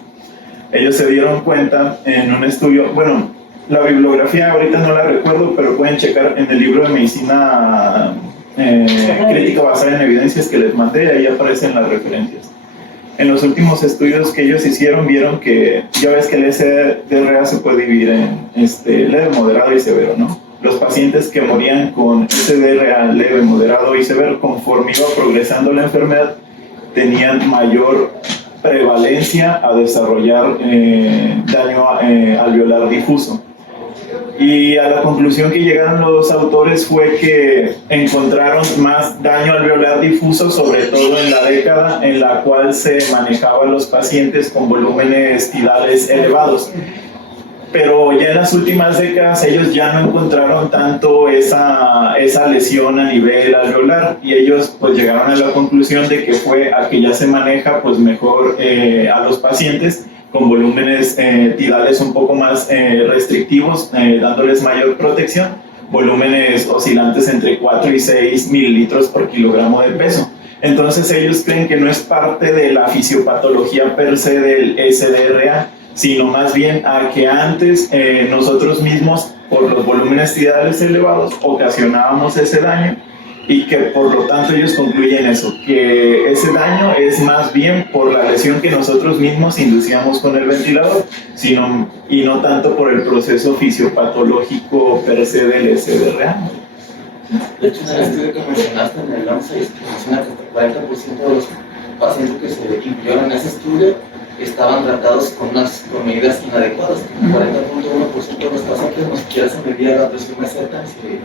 ellos se dieron cuenta en un estudio, bueno, la bibliografía ahorita no la recuerdo, pero pueden checar en el libro de medicina crítica basada en evidencias que les mandé, ahí aparecen las referencias. En los últimos estudios que ellos hicieron, vieron que, ya ves que el SDRA se puede dividir en leve, moderado y severo, ¿no? Los pacientes que morían con SDRA leve, moderado y severo, conforme iba progresando la enfermedad, tenían mayor prevalencia a desarrollar daño alveolar difuso. Y a la conclusión que llegaron los autores fue que encontraron más daño alveolar difuso, sobre todo en la década en la cual se manejaban los pacientes con volúmenes tidales elevados. Pero ya en las últimas décadas ellos ya no encontraron tanto esa lesión a nivel alveolar, y ellos pues llegaron a la conclusión de que fue a que ya se maneja pues mejor a los pacientes con volúmenes tidales un poco más restrictivos, dándoles mayor protección, volúmenes oscilantes entre 4 y 6 mililitros por kilogramo de peso. Entonces ellos creen que no es parte de la fisiopatología per se del SDRA, sino más bien a que antes nosotros mismos, por los volúmenes tidales elevados, ocasionábamos ese daño, y que por lo tanto ellos concluyen eso, que ese daño es más bien por la lesión que nosotros mismos inducíamos con el ventilador, y no tanto por el proceso fisiopatológico per se del SDRA. De hecho, en el estudio que mencionaste en el 11, menciona que hasta el 40% de los pacientes que se incluyeron en ese estudio estaban tratados con medidas inadecuadas. El 40.1% de los pacientes no siquiera se medía la presión meseta y se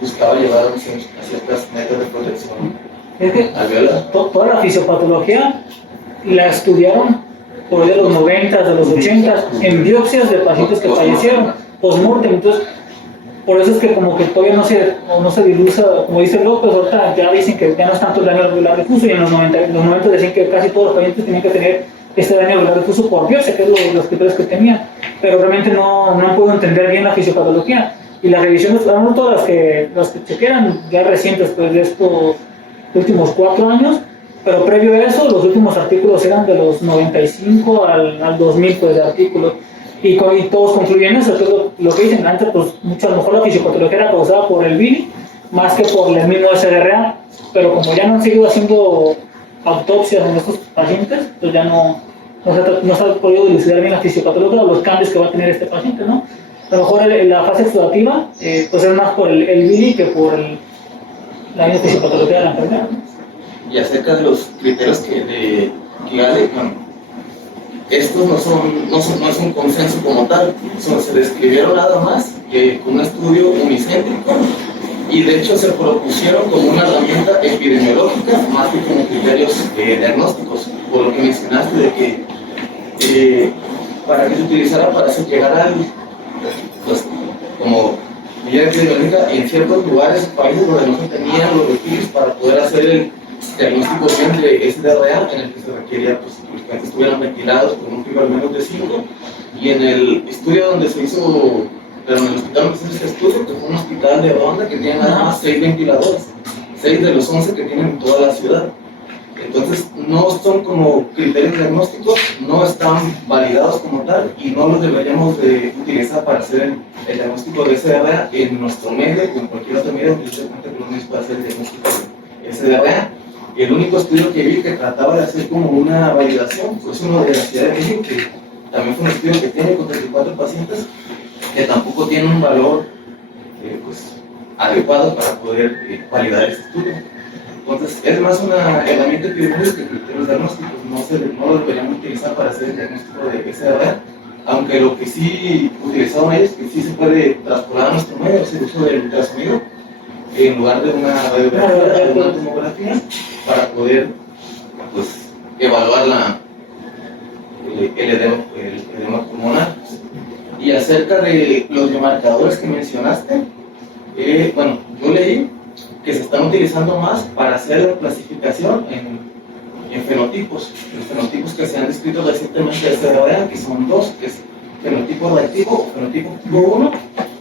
buscaba llevar a ciertas metas de protección Es que alveolar. toda la fisiopatología la estudiaron por ahí de los 90, de los 80, en biopsias de pacientes que fallecieron, post-mortem. Entonces, por eso es que como que todavía no se dilusa, como dice López, ahorita ya dicen que ya no es tanto el daño alveolar difuso, y en los 90 decían que casi todos los pacientes tenían que tener este daño alveolar difuso por biopsia, que es los criterios que tenían, pero realmente no han podido entender bien la fisiopatología. Y las revisiones, no todas las que chequean ya recientes, pues de estos últimos 4 años, pero previo a eso, los últimos artículos eran de los 95 al 2000, pues, de artículos. Y todos concluyen eso, todo lo que dicen antes, pues mucho, a lo mejor la fisiopatología era causada por el VILI, más que por el mismo SDRA, pero como ya no han seguido haciendo autopsias en estos pacientes, pues ya no se ha podido dilucidar bien la fisiopatología o los cambios que va a tener este paciente, ¿no? A lo mejor la fase exudativa pues es más por el VILI que por la misma fisiopatología de la enfermedad, ¿no? Y acerca de los criterios que Kigali, bueno, estos no es un consenso como tal, se describieron nada más con un estudio unicéntrico, y de hecho se propusieron como una herramienta epidemiológica más que como criterios diagnósticos, por lo que mencionaste de que para que se utilizara para llegar al, pues, como medida epidemiológica en ciertos lugares, países donde no se tenían los recursos para poder hacer el diagnóstico bien de SDRA, en el que se requería pues, que los pacientes estuvieran ventilados con un pico al menos de 5, y en el estudio donde se hizo, pero en el hospital donde se hizo este estudio, que fue un hospital de Ronda que tiene nada más 6 ventiladores, 6 de los 11 que tienen en toda la ciudad. Entonces no son como criterios diagnósticos, no están validados como tal, y no los deberíamos de utilizar para hacer el diagnóstico de SDRA en nuestro medio o en cualquier otro medio que se cuenta que no es para hacer el diagnóstico de SDRA. Y el único estudio que vi que trataba de hacer como una validación fue uno de la Ciudad de México, que también fue un estudio que tiene con 34 pacientes, que tampoco tiene un valor pues, adecuado para poder validar ese estudio. Entonces, es más una herramienta que vemos que criterios diagnósticos no lo deberíamos utilizar para hacer el diagnóstico de SDRA, aunque lo que sí utilizaron ellos, que sí se puede traspolar a nuestro medio, es el uso del ultrasonido en lugar de una radiografía, de una tomografía, para poder pues, evaluar el edema pulmonar. Y acerca de los biomarcadores que mencionaste, bueno, yo leí que se están utilizando más para hacer clasificación en fenotipos. Los fenotipos que se han descrito recientemente de SDRA, que son dos, que es fenotipo reactivo o fenotipo tipo 1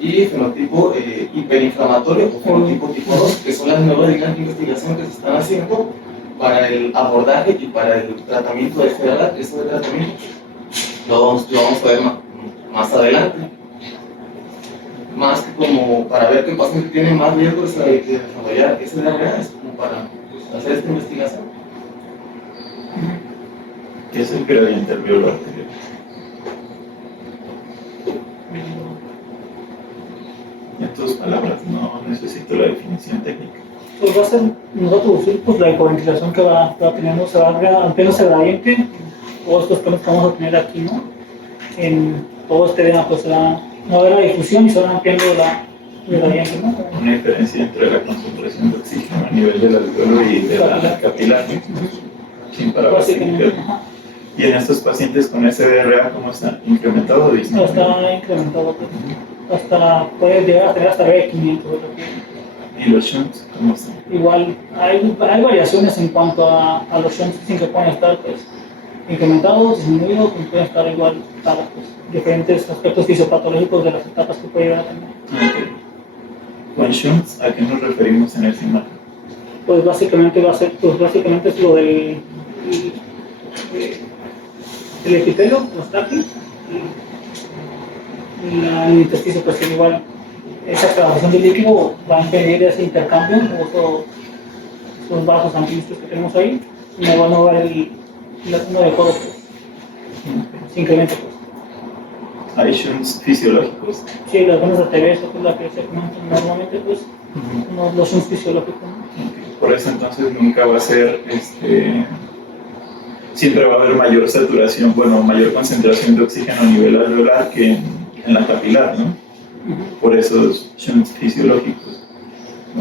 y fenotipo hiperinflamatorio o fenotipo tipo 2, que son las nuevas líneas de investigación que se están haciendo para el abordaje y para el tratamiento de SDRA, que eso de tratamiento lo vamos a ver más adelante. Más que como para ver que el paciente tiene más riesgo de desarrollar SDRA, es como para pues, hacer esta investigación. ¿Qué es el gradiente alveolar arterial? En tus palabras, no necesito la definición técnica. Pues va a ser, nos va a producir pues, la ecoventilación que va teniendo, se va ampliando ese gradiente, todos estos temas que vamos a tener aquí, ¿no? En todo este edema, pues no va a haber la difusión y se va ampliando el gradiente, ¿no? Una diferencia entre la concentración de oxígeno a nivel del alveolo y de la capilar, ¿no? Sin Básicamente, ajá. Y en estos pacientes con SDRA, ¿cómo está? ¿Incrementado o No, disminuido? está incrementado, pues, puede llegar a tener hasta 500. ¿Y los shunts cómo están? Igual, hay variaciones en cuanto a los shunts que pueden estar pues, incrementados, disminuidos, que pueden estar igual para pues, diferentes aspectos fisiopatológicos de las etapas que puede llegar a tener. Okay. Con shunts, ¿a qué nos referimos en esa imagen? Pues básicamente es lo del el epitelio, los táctiles, y el intersticio, pues que igual esa extravasación del líquido va a impedir ese intercambio, esos vasos amplísticos que tenemos ahí, y no van a ver el uno de todo, pues, se incrementa, pues. ¿Hay shunts fisiológicos? Sí, las venas arteriales, que es la que se comentan normalmente, pues, los shunts fisiológicos, ¿no? Okay. Por eso entonces nunca va a ser, siempre va a haber mayor saturación, bueno, mayor concentración de oxígeno a nivel alveolar que en la capilar, ¿no? Por esos shunts fisiológicos.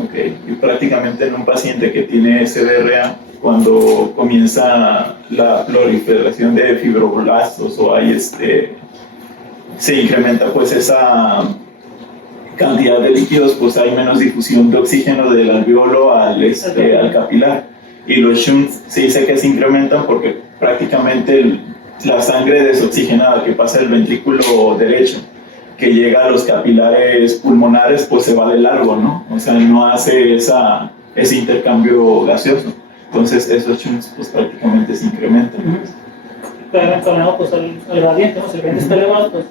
Okay. Y prácticamente en un paciente que tiene SDRA, cuando comienza la proliferación de fibroblastos o hay se incrementa pues esa cantidad de líquidos, pues hay menos difusión de oxígeno del alveolo al capilar. Y los shunts se dice que se incrementan porque prácticamente la sangre desoxigenada que pasa del ventrículo derecho, que llega a los capilares pulmonares, pues se va de largo, ¿no? O sea, no hace ese intercambio gaseoso. Entonces esos shunts pues prácticamente se incrementan. Pero encaminado pues al gradiente, ¿no? Si el gradiente está elevado, pues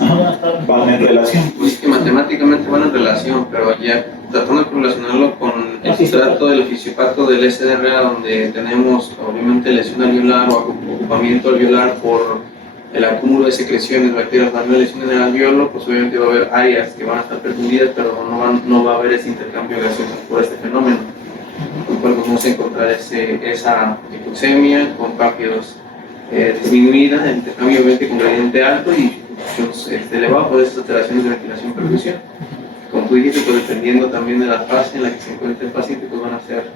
no van a estar... Van en relación. Pues que matemáticamente van en relación, pero ya tratando de relacionarlo con el sustrato del fisiopato del SDRA, donde tenemos obviamente lesión alveolar o ocupamiento alveolar por el acúmulo de secreciones bacterias, va a haber lesión en el alveolo, pues obviamente va a haber áreas que van a estar perfundidas, pero no va a haber ese intercambio gaseoso por este fenómeno. Con lo cual vamos a encontrar esa hipoxemia con pápidos disminuidas, el intercambio obviamente con gradiente alto y elevado por esas alteraciones de ventilación y perfusión. Como tú dijiste, pues dependiendo también de la fase en la que se encuentra el paciente, pues van a ser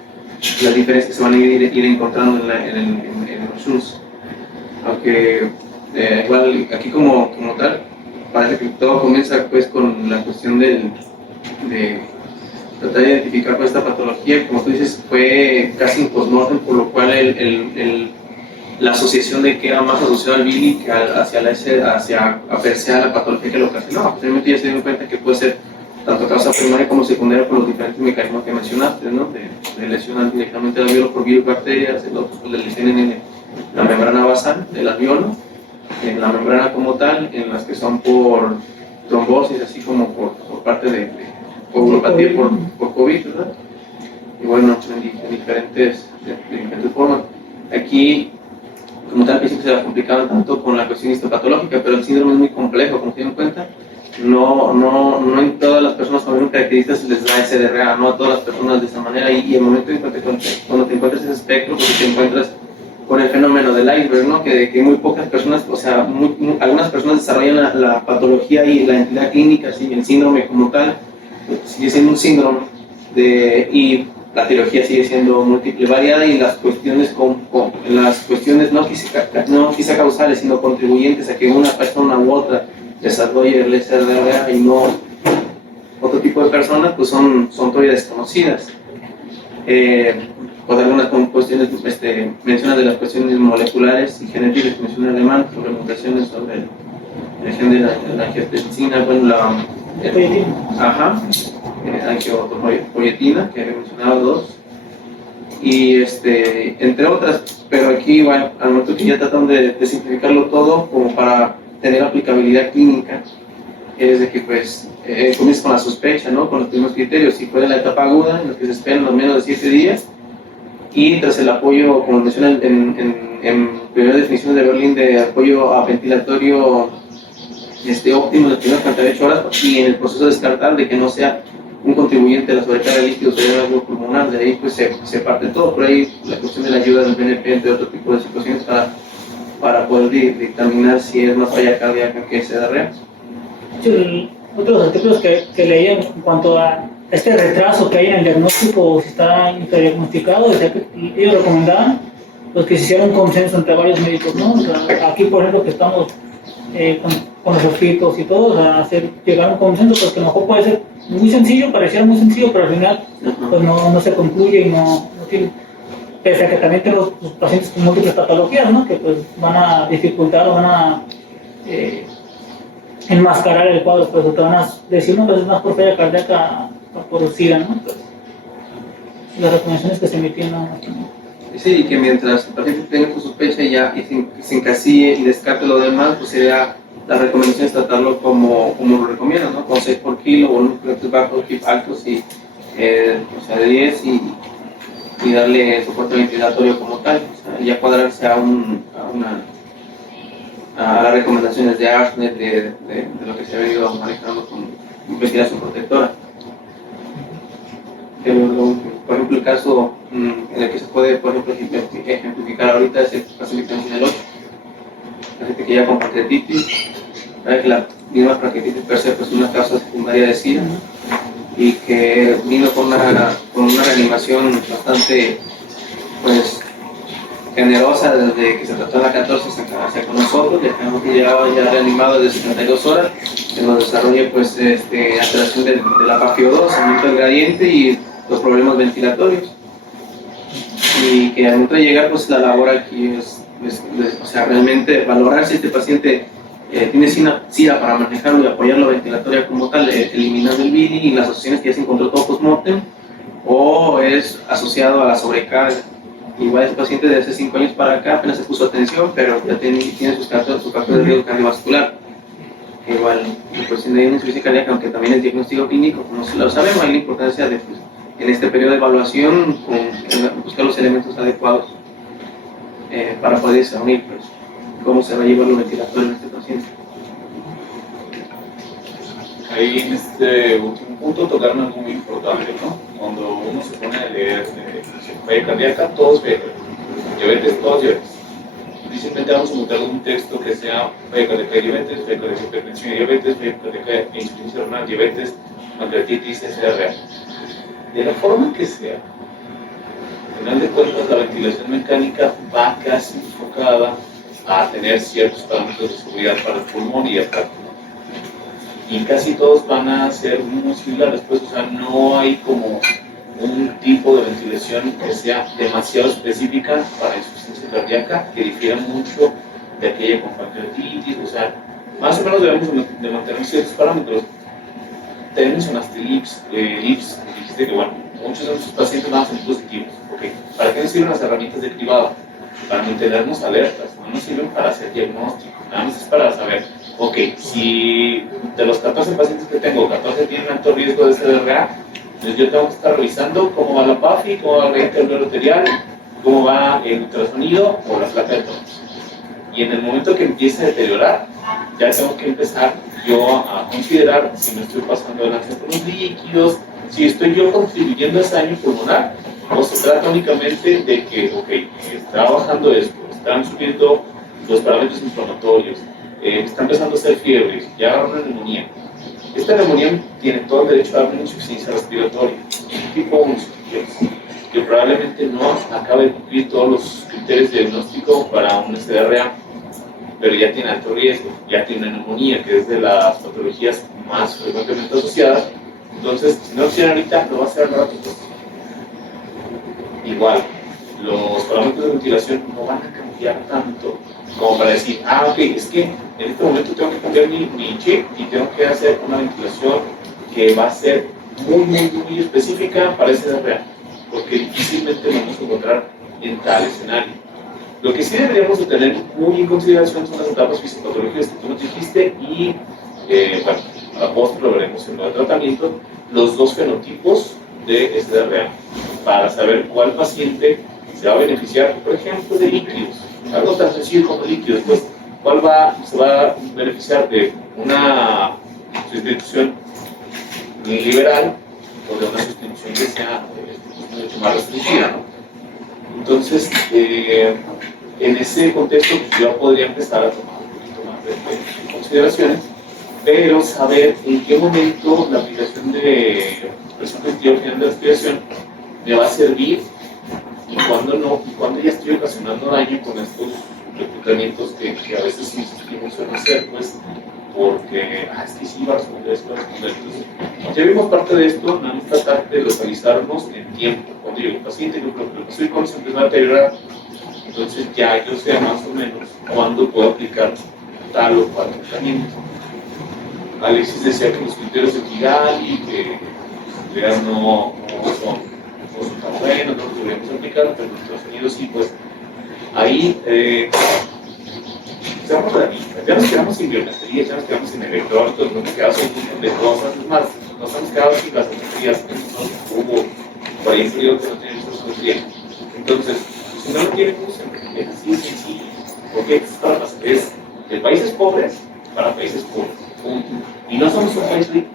las diferencias que se van a ir encontrando en los shunts. Aunque igual aquí como tal, parece que todo comienza pues con la cuestión de tratar de identificar pues, esta patología, como tú dices, fue casi un postmortem, por lo cual la asociación de que era más asociado al Billy que hacia apreciar la patología que lo ocasionaba. Posteriormente ya se dieron cuenta que puede ser tanto causa primaria como secundaria por los diferentes mecanismos que mencionaste, ¿no? De lesión directamente del alveolo por virus, bacterias, el otro pues, de lesión en la membrana basal del alveolo, en la membrana como tal, en las que son por trombosis, así como por parte de coagulopatía por COVID, ¿verdad? Y bueno, en diferentes formas. Aquí, como tal, al principio se va complicando tanto con la cuestión histopatológica, pero el síndrome es muy complejo, como se dieron cuenta. no en todas las personas con las características les da SDRA, no a todas las personas de esta manera, y el momento en que cuando te encuentras ese espectro, porque te encuentras con el fenómeno del iceberg, ¿no? Que muy pocas personas, o sea, algunas personas desarrollan la patología y la entidad clínica, ¿sí? El síndrome como tal sigue siendo un síndrome, y la etiología sigue siendo múltiple variada, y las cuestiones, las cuestiones no quizá causales, sino contribuyentes a que una persona u otra desarrolle el SDRA y no otro tipo de personas, pues son todavía desconocidas. Pues algunas cuestiones, mencionan de las cuestiones moleculares y genéticas que menciona Alemán, sobre mutaciones sobre el gen de la angiotensina, bueno, angiopoietina, que había mencionado dos, y entre otras, pero aquí igual, al momento que ya tratan de simplificarlo todo como para tener aplicabilidad clínica, es de que pues comienza con la sospecha, ¿no? Con los primeros criterios, si fue en la etapa aguda, en la que se esperan los menos de 7 días, y tras el apoyo, como menciona en primera definición de Berlín, de apoyo a ventilatorio óptimo de las primeras 48 horas, y en el proceso de descartar de que no sea un contribuyente a la sobrecarga de líquidos o pulmonar, de ahí pues se parte todo. Por ahí la cuestión de la ayuda del BNP, entre otro tipo de situaciones, para poder dictaminar si es más falla cardíaca que SDRA. Otros artículos que leí en cuanto a este retraso que hay en el diagnóstico, si está interdiagnosticado, ellos recomendaban pues, que se hiciera un consenso entre varios médicos, ¿no? O sea, aquí, por ejemplo, que estamos con los escritos y todo, o sea, llegar a un consenso, pues que a lo mejor puede ser muy sencillo, pareciera muy sencillo, pero al final pues, no se concluye y no tiene. Pese a que también tenemos los pacientes con múltiples patologías, ¿no? Que pues van a dificultar o van a enmascarar el cuadro, pues te van a decir, no, pues es más por falla cardíaca por SIDA, ¿no? Pues, las recomendaciones que se emitían, ¿no? Sí, y que mientras el paciente tenga su sospecha y se encasille y descarte lo demás, pues sería la recomendación es tratarlo como lo recomiendan, ¿no? Con 6 por kilo, o núcleos bajos, altos, y, o sea, de 10, y darle soporte ventilatorio como tal, o sea, ya cuadrarse a las recomendaciones de ARSNET, de lo que se ha venido manejando con ventilación protectora. Por ejemplo, el caso en el que se puede, por ejemplo, ejemplificar ahorita es el paciente que menciona el 8, la gente que ya con pancreatitis, que la misma pancreatitis per se es una causa secundaria de SIDA, y que vino con una reanimación bastante pues generosa desde que se trató en la 14 hacia con nosotros. Dejamos que ya reanimado desde 72 horas, que nos desarrolle pues alteración de la PAFIO2, aumento del gradiente y los problemas ventilatorios, y que al momento de llegar pues la labor aquí es o sea, realmente valorar si este paciente tiene SIDA para manejarlo y apoyarlo ventilatoria como tal, eliminando el BIDI y las asociaciones que ya se encontró todo post-mortem, o es asociado a la sobrecarga. Igual este paciente de hace 5 años para acá apenas se puso atención, pero ya tiene su factor de riesgo cardiovascular. Igual, la cuestión de insuficiencia cardíaca, aunque también es diagnóstico clínico, como lo sabemos, hay la importancia de, pues, en este periodo de evaluación, buscar los elementos adecuados para poder discernir pues, cómo se va a llevar lo ventilatorio en este paciente. Ahí en este último punto tocaron algo muy importante, ¿no? Cuando uno se pone a leer falla cardíaca, todos ven diabetes, todos diabetes. Y simplemente vamos a montar un texto que sea falla cardíaca y diabetes, falla cardíaca hipertensión y diabetes, falla cardíaca e insuficiencia renal, diabetes, pancreatitis, SDRA. De la forma que sea, al final de cuentas la ventilación mecánica va casi enfocada a tener ciertos parámetros de seguridad para el pulmón y el cardio. Y casi todos van a ser muy similares, pues, o sea, no hay como un tipo de ventilación que sea demasiado específica para insuficiencia cardíaca, que difiera mucho de aquella con pancreatitis, o sea, más o menos debemos de mantener ciertos parámetros. Te mencionaste LIPS, dijiste que, bueno, muchos de nuestros pacientes van a ser positivos, ¿ok? ¿Para qué nos sirven las herramientas de cribado? Para mantenernos alertas, no nos sirven para hacer diagnóstico, nada más es para saber, ok, si de los 14 pacientes que tengo, 14 tienen alto riesgo de SDRA, entonces yo tengo que estar revisando cómo va la PAFI, cómo va el gradiente arterial, cómo va el ultrasonido o la placa de tórax. Y en el momento que empiece a deteriorar, ya tengo que empezar yo a considerar si me estoy pasando de lanza con los líquidos, si estoy yo contribuyendo a ese daño pulmonar, o se trata únicamente de que, ok, está bajando esto, están subiendo los parámetros inflamatorios, está empezando a hacer fiebre, ya agarra una neumonía. Esta neumonía tiene todo el derecho a dar una insuficiencia respiratoria, tipo 11, que probablemente no acabe de cumplir todos los criterios de diagnóstico para un SDRA, pero ya tiene alto riesgo, ya tiene una neumonía, que es de las patologías más frecuentemente asociadas. Entonces, si no lo hicieran ahorita, lo va a hacer al rato. Igual, los parámetros de ventilación no van a cambiar tanto como para decir, ah, ok, es que en este momento tengo que cambiar mi chip y tengo que hacer una ventilación que va a ser muy específica para ese SDRA, porque difícilmente lo vamos a encontrar en tal escenario. Lo que sí deberíamos de tener muy en consideración son las etapas fisiopatológicas que tú nos dijiste y, bueno, a la postre lo veremos en el tratamiento, los dos fenotipos de SDRA, para saber cuál paciente se va a beneficiar, por ejemplo, de líquidos, algo tan sencillo como líquidos, pues, cuál se va a beneficiar de una sustitución liberal o de una sustitución que sea mucho más restringida, ¿no? Entonces, en ese contexto, pues, yo podría empezar a tomar un poquito más de consideraciones, pero saber en qué momento la aplicación de presión positiva final de respiración me va a servir y cuándo no, y cuándo ya estoy ocasionando daño con estos reclutamientos que a veces sí suelen hacer, pues, porque, es que sí, va a responder esto, va a responder. Entonces, ya vimos parte de esto, vamos a tratar de localizarnos en tiempo. Cuando llega un paciente, yo creo que el paciente se empieza a deteriorar, entonces ya yo sé más o menos cuándo puedo aplicar tal o cual tratamiento. Alexis decía que los criterios de Kigali, que no son tan buenos, no los deberíamos aplicar, pero en Estados Unidos sí, pues ahí seamos realistas, ya nos quedamos sin biometría, ya nos quedamos sin electrónicos, no nos quedamos sin un montón de cosas, es más, nos hemos quedado sin las biometrías, hubo por ahí un periodo que no tiene esos nutrientes. Entonces, si no lo tienen, es así de sencillo, porque es de países pobres para países pobres, punto. Y no somos un país rico.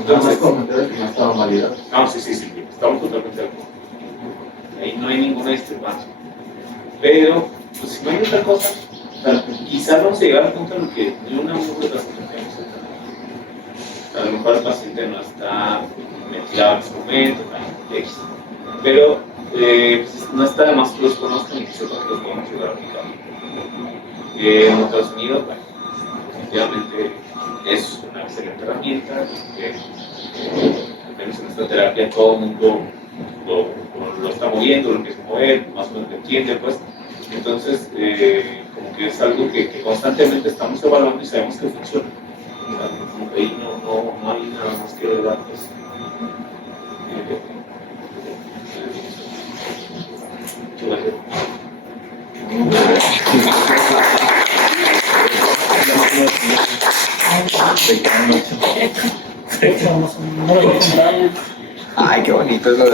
Entonces, comentarios que no estaban validados. sí, estamos totalmente de acuerdo. Ahí no hay ninguna discrepancia. Pero, pues si no hay otra cosa, quizás vamos a llegar al punto en el que ni una u otra tenemos. A lo mejor el paciente no está ventilado en ese momento, pero pues, no está de más que los conozcan y que sepan que los podemos ayudar a aplicar. En Estados Unidos, bueno, definitivamente es una excelente herramienta que al menos en esta terapia todo el mundo lo está moviendo, lo empieza a mover, más o menos lo entiende, pues. Entonces, como que es algo que constantemente estamos evaluando y sabemos que funciona. O sea, como que ahí no hay nada más que evaluar, pues. No lo voy a comprar. Ay, qué bonito eso.